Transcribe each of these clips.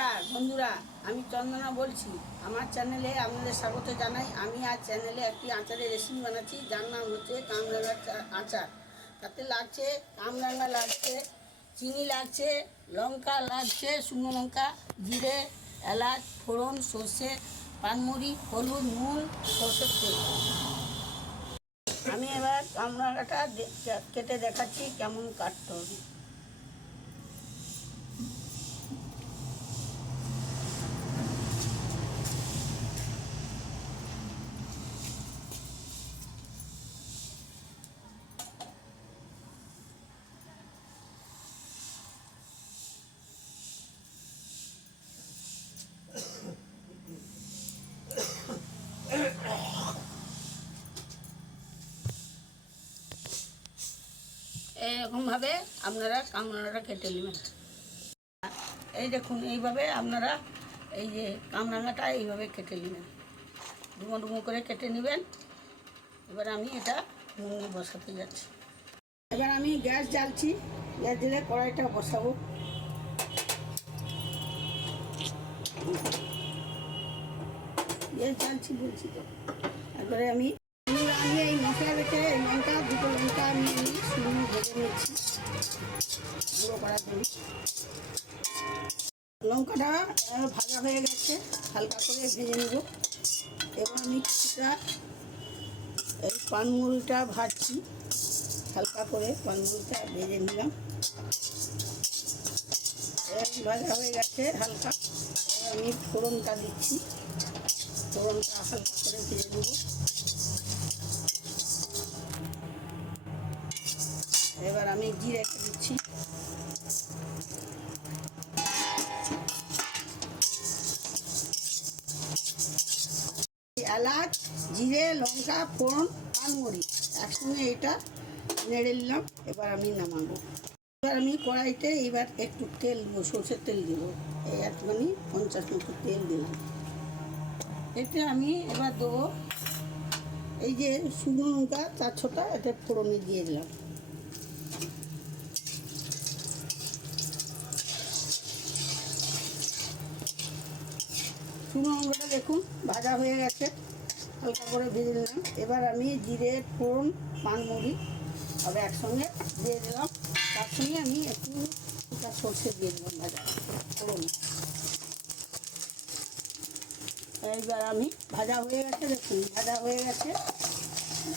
নমস্কার বন্ধুরা, আমি চন্দনা বলছি। আমার চ্যানেলে আপনাদের স্বাগত জানাই। আমি আজ চ্যানেলে একটি আচারের রেসিপি বানাচ্ছি, যার নাম হচ্ছে কামরাঙার আচার। তাতে লাগছে কামরাঙা, লাগছে চিনি, লাগছে লঙ্কা, লাগছে শুকনো লঙ্কা, জিরে, এলাচ, ফোড়ন, সর্ষে, পানমুড়ি, হলুদ, নুন, সর্ষের তেল। আমি এবার কামরাঙাটা কেটে দেখাচ্ছি কেমন কাটতে হবে। এরকমভাবে আপনারা কামরাঙাটা কেটে নেবেন। এই দেখুন, এইভাবে আপনারা এই যে কামরাঙাটা এইভাবে কেটে নেবেন, ডুমো ডুমো করে কেটে নেবেন। এবার আমি এটা নুনে বসাতে যাচ্ছি। এবার আমি গ্যাস জ্বালছি, গ্যাস জ্বালে কড়াইটা বসাবো। গ্যাস জ্বালছি বলছি তো। তারপরে আমি এই মশলা রেখে এই লঙ্কা, দুটো লঙ্কা আমি শুকনো ভেজে নিচ্ছি গুঁড়ো করার জন্য। লঙ্কাটা ভাজা হয়ে গেছে, হালকা করে ভেজে নেব। এবার আমি কিছুটা এই পানমুড়িটা ভাজছি, হালকা করে পানমুড়িটা ভেজে নিলাম। ভাজা হয়ে গেছে হালকা। এবার আমি ফোড়নটা দিচ্ছি, ফোড়নটা হালকা করে ভেজে নেব। এবার আমি জিরে দিচ্ছি, এলাচ, জিরে, লঙ্কা, ফোড়ন, পানমুড়ি একসঙ্গে এটা নেড়ে নিলাম। এবার আমি নামাবো। এবার আমি কড়াইতে এবার একটু তেল দেবো, সরষের তেল দেবো। এই একটুখানি 50 মতো তেল দিলাম। এতে আমি এবার দেবো এই যে শুকনো লঙ্কা 4-6টা, এটা ফোড়নে দিয়ে দিলাম। শুকনো লঙ্কাটা দেখুন ভাজা হয়ে গেছে, হালকা করে ভেজে নিলাম। এবার আমি জিরে, ফোড়ন, পানমুড়ি সব একসঙ্গে দিয়ে দিলাম। তার সঙ্গে আমি একটু সর্ষে দিয়ে দিলাম ভাজা ফোড়ন। এইবার আমি ভাজা হয়ে গেছে, দেখুন ভাজা হয়ে গেছে,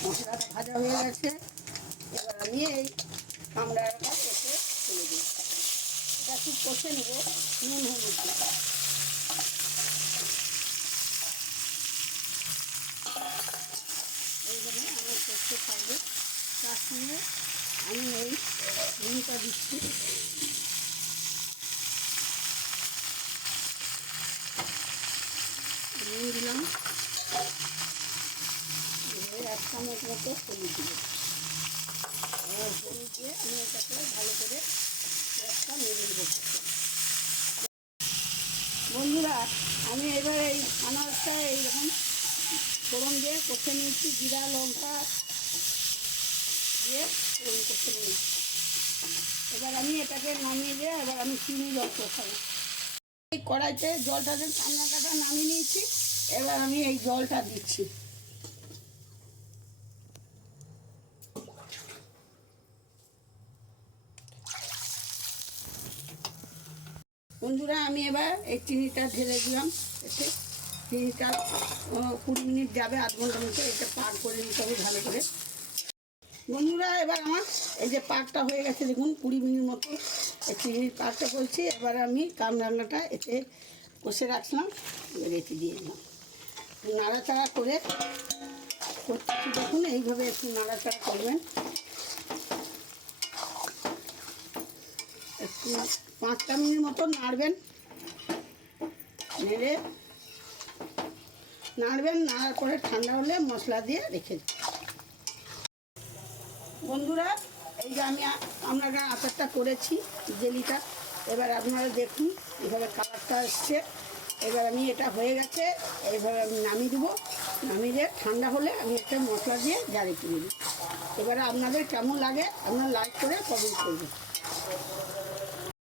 মশলাটা ভাজা হয়ে গেছে। এবার আমি এই কামরাঙাটা কেটে তুলে দিই। এটা খুব কষে নেব, নুন হলুদ এইভাবে আমার কষতে থাকবে। তার সঙ্গে আমি এই নুনটা দিচ্ছি, নুন দিলাম। 1 চামচ মতো হলুদ দিব। এবার হলুদ দিয়ে আমি এটাকে ভালো করে একটা মেরে দেবো। বন্ধুরা, আমি এবার এই আনারসটা এইরকম ফোড়ন দিয়ে কষে নিয়েছি, জিরা লঙ্কা দিয়ে ফোড়ন কষে নিয়েছি। এবার আমি এটাকে নামিয়ে দিয়ে এবার আমি চিনি জল কষাবো। এই কড়াইতে জলটা দিয়ে কামরাঙাটা নামিয়ে নিয়েছি। এবার আমি এই জলটা দিচ্ছি। বন্ধুরা, আমি এবার এই চিনিটা ঢেলে দিলাম। এতে চিনিটা 20 মিনিট যাবে, আধ ঘন্টার মতো এটা পাক করে নিতে হবে ভালো করে। বন্ধুরা, এবার আমার এই যে পাকটা হয়ে গেছে, দেখুন 20 মিনিট মতো এই চিনির পাকটা করছি। এবার আমি কামরাঙাটা এতে কষে রাখলাম, রেখে দিয়ে দিলাম। নাড়াচাড়া করে করতেছি, দেখুন এইভাবে একটু নাড়াচাড়া করবেন। একটু 5টা মিনিট মতো নাড়বেন, নাড়ার পরে ঠান্ডা হলে মশলা দিয়ে রেখে দিন। বন্ধুরা, এই যে আমি আপনারা আচারটা করেছি জেলিটা, এবার আপনারা দেখুন এইভাবে কালারটা এসছে। এবার আমি এটা হয়ে গেছে, এইভাবে আমি নামিয়ে দেবো। নামিয়ে দিয়ে ঠান্ডা হলে আমি একটা মশলা দিয়ে জারি করে দিই। এবারে আপনাদের কেমন লাগে আপনারা লাইক করে কমেন্ট করবেন।